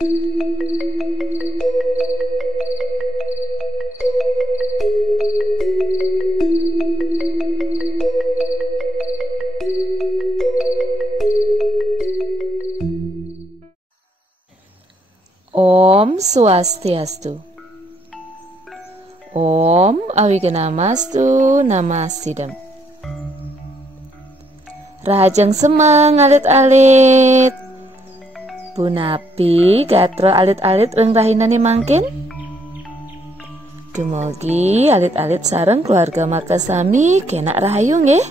Om Swastiastu. Om Awiganamastu Namasidam. Rahajeng semeng alit-alit. Punapi gatra alit-alit weng rahinane mangkin. Dumugi alit-alit sareng keluarga makasami kenak rahayu nggih.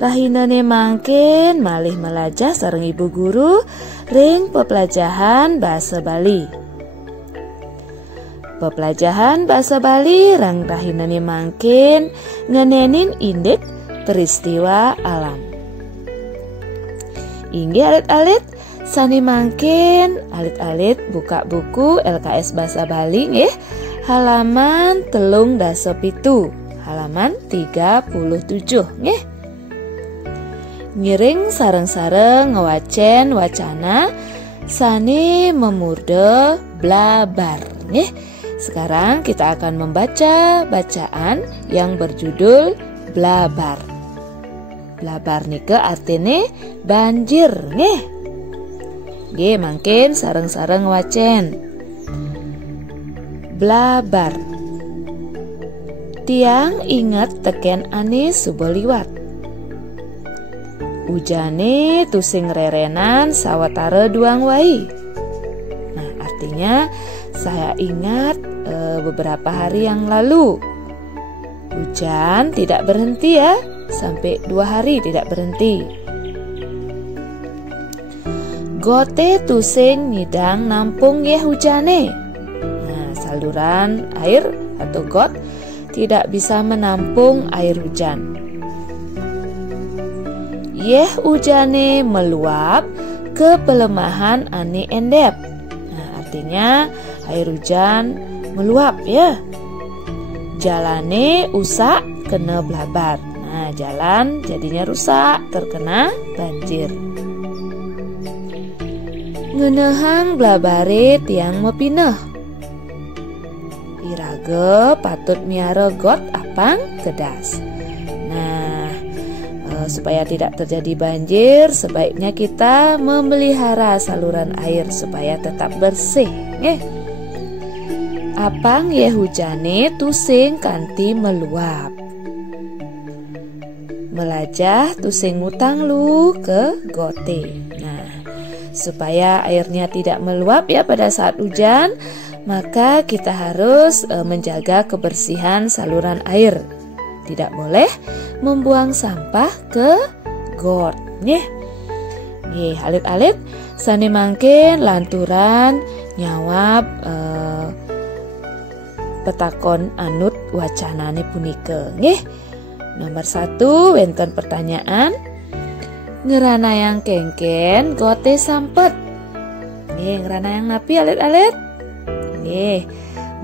Rahinane mangkin malih melajah sareng ibu guru ring pepelajahan bahasa Bali. Pepelajahan bahasa Bali rang rahinane mangkin ngenenin indek peristiwa alam. Inggih alit-alit sani mangkin alit-alit buka buku LKS bahasa Bali nggih halaman 317 halaman 37 nggih. Ngiring sareng-sareng ngewacen wacana sani memurde blabar nih. Sekarang kita akan membaca bacaan yang berjudul blabar. Blabar nike artine banjir nih. Nggih mangkin sareng-sareng wacen. Blabar. Tiang ingat teken ane suboliwat. Ujane tusing rerenan sawatara duang wai. Nah artinya saya ingat beberapa hari yang lalu hujan tidak berhenti ya, sampai 2 hari tidak berhenti. Gote tusing nyidang nampung ya hujane. Nah saluran air atau got tidak bisa menampung air hujan. Yeh ujane meluap ke pelemahan ane endep. Nah artinya air hujan meluap ya. Jalane usak kena blabar. Nah jalan jadinya rusak terkena banjir. Ngenehang blabare tiang mepineh. Irage patut miara got apang kedas. Nah supaya tidak terjadi banjir, sebaiknya kita memelihara saluran air supaya tetap bersih. Apang ye hujane tusing kanti meluap. Melajah tusing ngutang lu ke gote. Nah, supaya airnya tidak meluap ya pada saat hujan, maka kita harus menjaga kebersihan saluran air. Tidak boleh membuang sampah ke got. Nih alit-alit sani mangkin lanturan nyawab petakon anut wacanane punike. Nomor 1 wenten pertanyaan. Ngerana yang kengken gote sampet. Ngerana yang napi alit-alit.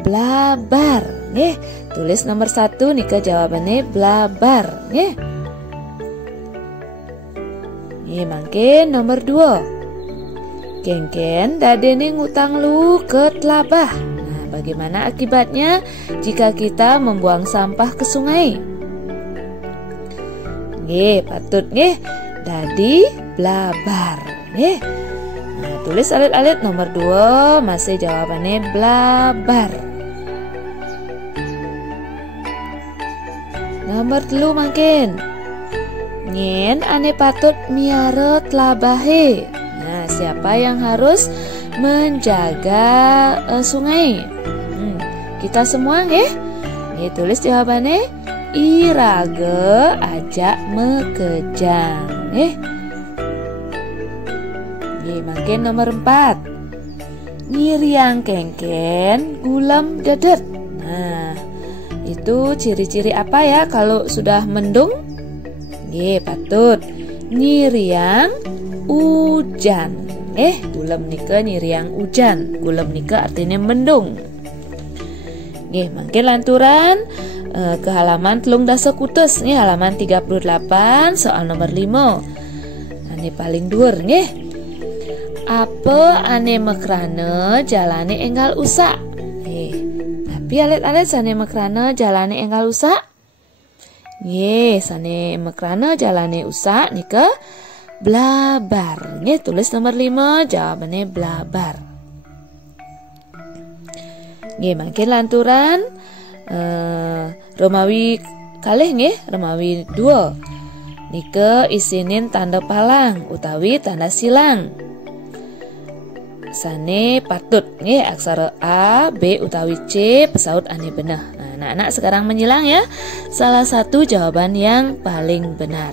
Blabar. Tulis nomor 1 nika jawabannya blabar. Mangkin nomor 2. Kengken dadene ngutang lu ke telabah. Nah, bagaimana akibatnya jika kita membuang sampah ke sungai? Patut dadi blabar. Nah, tulis alit-alit nomor 2 masih jawabannya blabar. Nomor 3 mangkin. Nyen ane patut miara telabahe. Nah, siapa yang harus menjaga sungai? Kita semua tulis jawabannya irage ajak mekejang. Mangkin nomor 4. Nyiriang kengken gulam dedet. Nah, itu ciri-ciri apa ya kalau sudah mendung? Patut nyiriang ujan. Gulem nika nyiriang ujan. Gulem nika artinya mendung. Mangkin lanturan ke halaman telung dasa kutus. Halaman 38 soal nomor 5. Ini paling dhuwur Apa ane mekrana jalane enggal usak? Tapi alit-alit sane mekrana jalane enggal usak? Sane mekrana jalane usak nika blabar. Tulis nomor 5 jawabannya blabar. Makin lanturan Romawi kalih Romawi 2. Nika isinin tanda palang utawi tanda silang. Sane patut aksara A, B utawi C pesaut ane benah. Nah, anak-anak sekarang menyilang ya. Salah satu jawaban yang paling benar.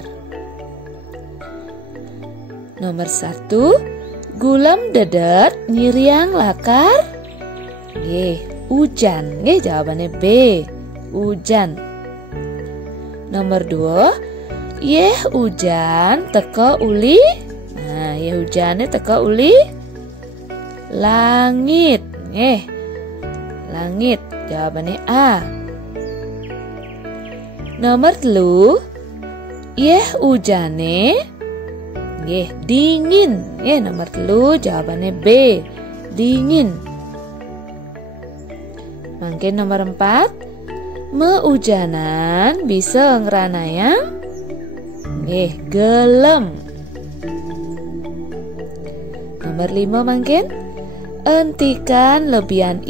Nomor 1, gulam dedet nyiriang lakar. Hujan. Jawabannya B, hujan. Nomor 2, hujan teka uli. Nah, hujannya teka uli langit. Langit. Jawabannya A. Nomor 3, hujane dingin. Nomor 3 jawabannya B, dingin. Mungkin nomor 4, meujanan bisa ngeranayang gelem. Nomor 5 mungkin entikan lebihan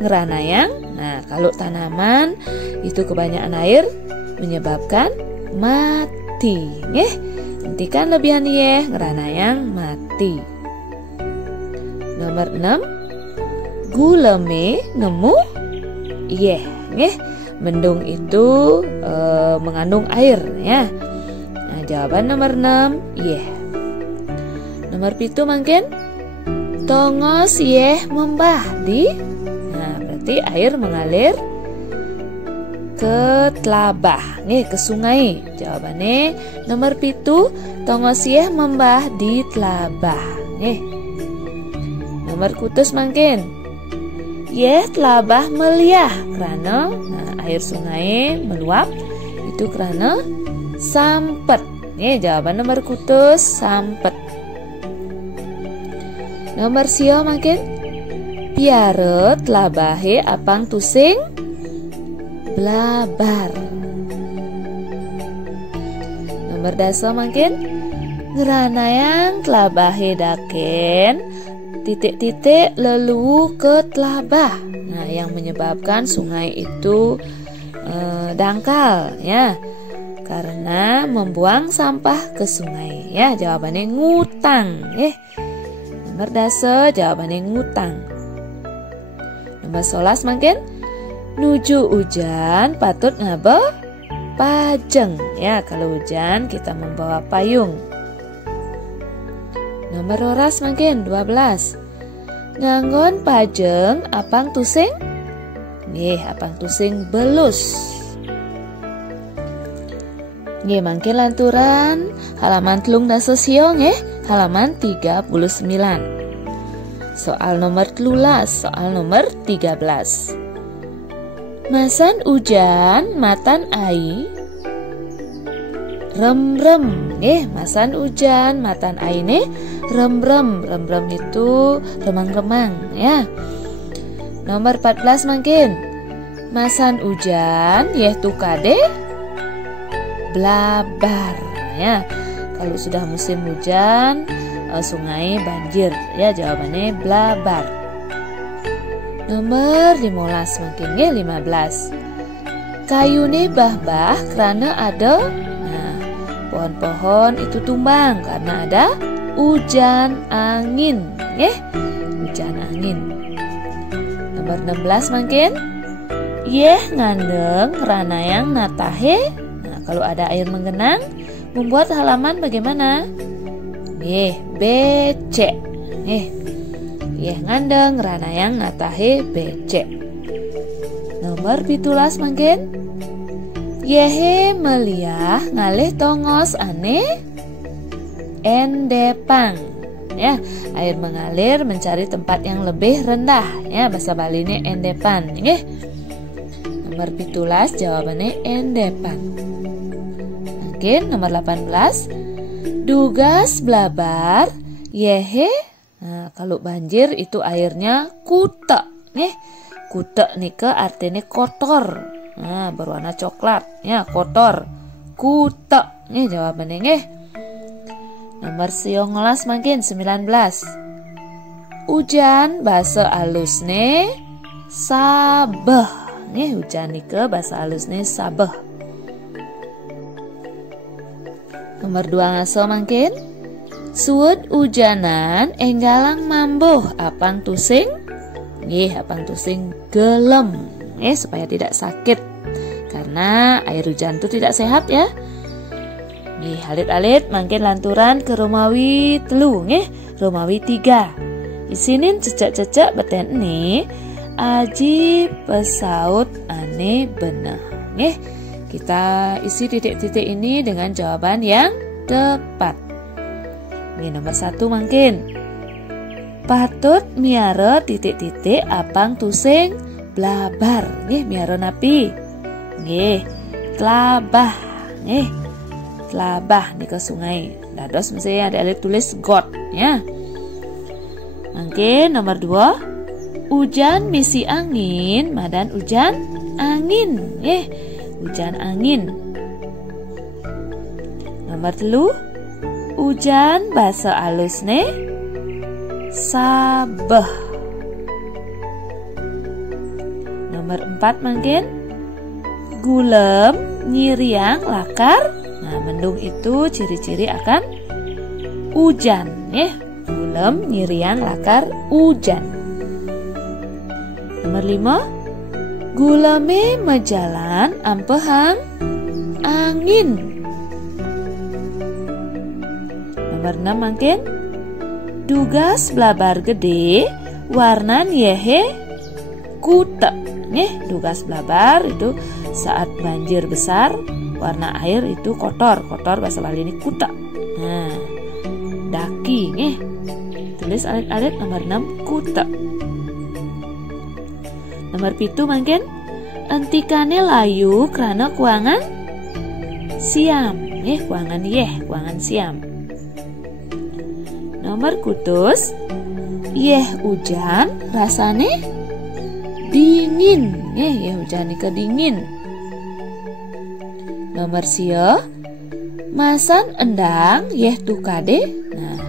ngeranayang. Nah, kalau tanaman itu kebanyakan air menyebabkan mati. Hentikan lebihan ngeranayang mati. Nomor 6, guleme nemu mendung itu mengandung air ya. Nah, jawaban nomor 6 Nomor 7 mungkin tongos membah di. Nah, berarti air mengalir ke telabah, ke sungai. Jawabannya nomor 7, tongos membah di telabah. Nomor kutus mungkin telabah meliah karena air sungai meluap itu karena sampet. Jawaban nomor kutus sampet. Nomor sio mungkin piare telabahe apang tusing blabar. Nomor daso mungkin ngeranayang telabahe daken titik-titik lelu ke telabah. Nah, yang menyebabkan sungai itu dangkal ya, karena membuang sampah ke sungai ya. Jawabannya ngutang. Nomor dasa jawabannya ngutang. Nomor 11 mungkin nuju hujan patut ngaba pajeng ya. Kalau hujan kita membawa payung. Nomor 12 mungkin 12, nganggon pajeng apang tusing apang tusing belus. Mangke lanturan halaman telung dasa sio halaman 39. Soal nomor 13, soal nomor 13. Masan ujan matan ai rem-rem. Masan ujan matan ai rem-rem. Rem-rem itu remang-remang ya. Nomor 14 mungkin masan ujan tukade blabar ya. Kalau sudah musim hujan sungai banjir ya. Jawabannya blabar. Nomor 15 mungkin 15, kayune bah-bah karena ada pohon-pohon itu tumbang karena ada hujan angin hujan angin. Nomor 16 mungkin ngandeng ranayang natahe. Nah, kalau ada air menggenang membuat halaman bagaimana? Becek. Ngandeng ranayang natahe becek. Nomor 17 mungkin meliah ngalih tongos ane endepang ya. Air mengalir mencari tempat yang lebih rendah ya. Bahasa Bali ini endepan Nomor 17 jawabannya endepan. Mungkin nomor 18, dugas blabar Nah, kalau banjir itu airnya kutek. Kutek nika artinya kotor. Nah, berwarna coklat, ya kotor. Kutek. Jawabannya nggih. Nomor 19 mungkin 19. Ujan bahasa halusne sabeh. Hujan nika bahasa halusne sabeh. Nomor 2 ngaso mungkin. Suwed ujanan enggalang mambuh apang tusing. Apang tusing gelem. Supaya tidak sakit. Karena air hujan itu tidak sehat ya. Alit-alit mungkin lanturan ke Romawi telu. Romawi 3. Isinin cecek-cecek beten nih. Aji pesaut ane benah. Kita isi titik-titik ini dengan jawaban yang tepat. Nomor 1 mungkin. Patut miara titik-titik apang tusing blabar. Miara napi. Telabah. Telabah nih ke sungai. Dados mesti ada tulis got ya. Mungkin nomor 2. Ujan misi angin, madan ujan angin. Ujan angin. Nomor 3. Ujan bahasa halusne sabeh. Nomor 4 mungkin. Gulem nyiriang lakar. Nah, mendung itu ciri-ciri akan hujan. Gulem nyiriang lakar hujan. Nomor 5. Gulame majalan ampehang angin. Nomor 6 mungkin. Dugas blabar gede warnan yehe kutek. Dugas blabar itu saat banjir besar warna air itu kotor bahasa Bali ini kutek. Nah, daki tulis alit-alit nomor 6 kutek. Nomor 7 mungkin. Entikane layu karena kuangan siam. Kuangan siam. Nomor kutus. Hujan rasane dingin. Hujan nika dingin. Nomor sio. Masan endang tukade. Nah,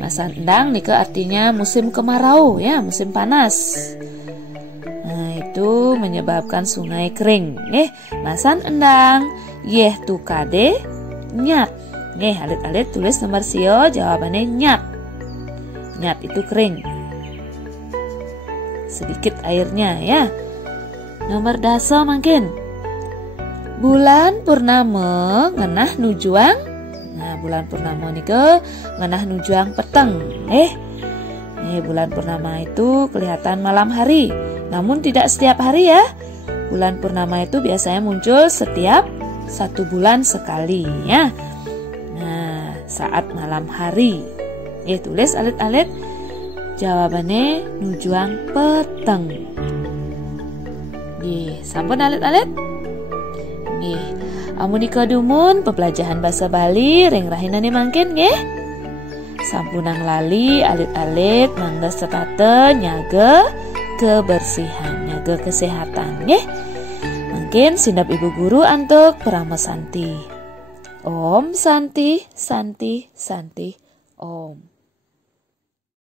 masan endang nika artinya musim kemarau ya, musim panas. Nah, itu menyebabkan sungai kering. Masan endang tukade nyat. Alit-alit tulis nomor sio jawabannya nyat. Nyat itu kering. Sedikit airnya ya. Nomor daso mungkin. Bulan purnama ngenah nujuang. Nah, bulan purnama nika ngenah nujuang peteng. Bulan purnama itu kelihatan malam hari. Namun tidak setiap hari ya. Bulan purnama itu biasanya muncul setiap 1 bulan sekali ya. Nah, saat malam hari. Tulis alit-alit jawabannya nujuang peteng. Sampun alit-alit. Amunika dumun pembelajaran bahasa Bali ring rahinane mangkin sampunang lali alit-alit mangga setate nyaga kebersihan, nyaga kesehatan Mungkin sindap ibu guru antuk Prama Santi. Om Santi, Santi, Santi, Om.